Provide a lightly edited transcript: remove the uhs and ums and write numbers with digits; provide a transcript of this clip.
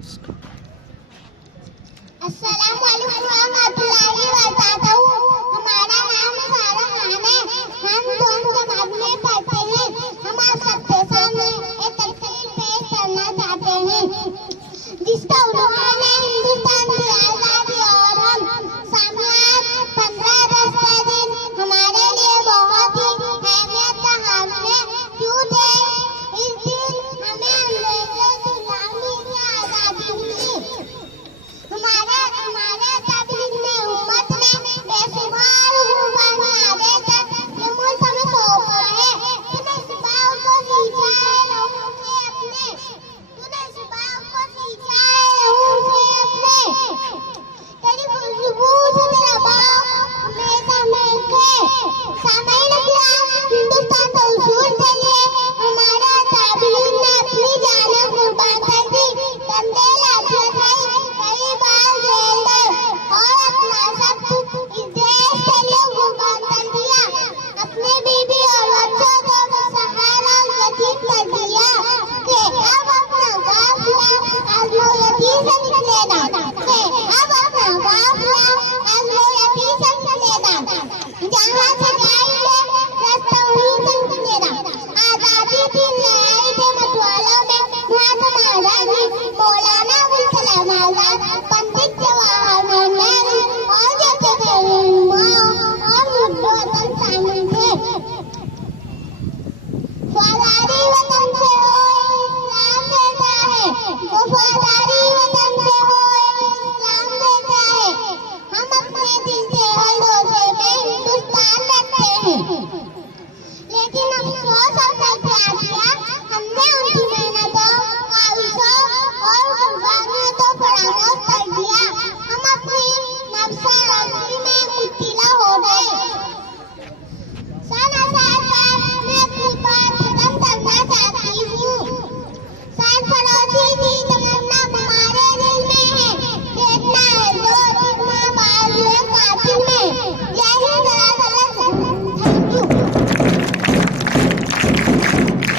अस्सलाम वालेकुम रहमतुल्लाहि व बरकातहू। हमारा नाम सारा खान है। हम दोनों जमात में पढ़ते हैं। हम आप सबके सामने एक तकरीर पेश करना चाहते हैं जिसका उन्वान है हिंदुस्तान की आजादी और हम। सामने 15 अगस्त का दिन हमारे लिए बहुत ही अहमियत का हामिल है। क्यों थे इस दिन हमें अंग्रेजों की गुलामी की आजादी मिली। हमारे तबलीग ने उम्मत में बेशुमार कुर्बानी आगे तक ये मुल्क हमें सौंपा है। तूने सिपाहियों को सींचा है लहू से अपने। तूने सिपाहियों को सींचा है लहू से अपने। तेरी खुशबू से तेरा बाप हमेशा महके। सामईन इस्लाम हिंदुस्तान के उसूल के लिए हमारा तबलीग ने अपनी जानें कुर्बान कर दी। कंधे लाठियां उठाई, कई बार जेल गए और अपना सब कुछ इस देश के लिए कुर्बान कर दिया। अपने बीबी और बच्चों को बेसहारा यतीम कर दिया कि अब अपना काफिला आज़मो-यती से निकलेगा। अब अपना काफिला आज़मो-यती से निकलेगा। जहाँ से जाएंगे रास्ता वहीं से निकलेगा। आजादी की लड़ाई के मतवालों में महात्मा गांधी, मौलाना अबुल कलाम आजाद, पंडित जवाहरलाल नेहरू और जैसे कई और मुद्दों वतन शामिल थे। वफादारी वतन से हो इस्लाम देता है। वफादारी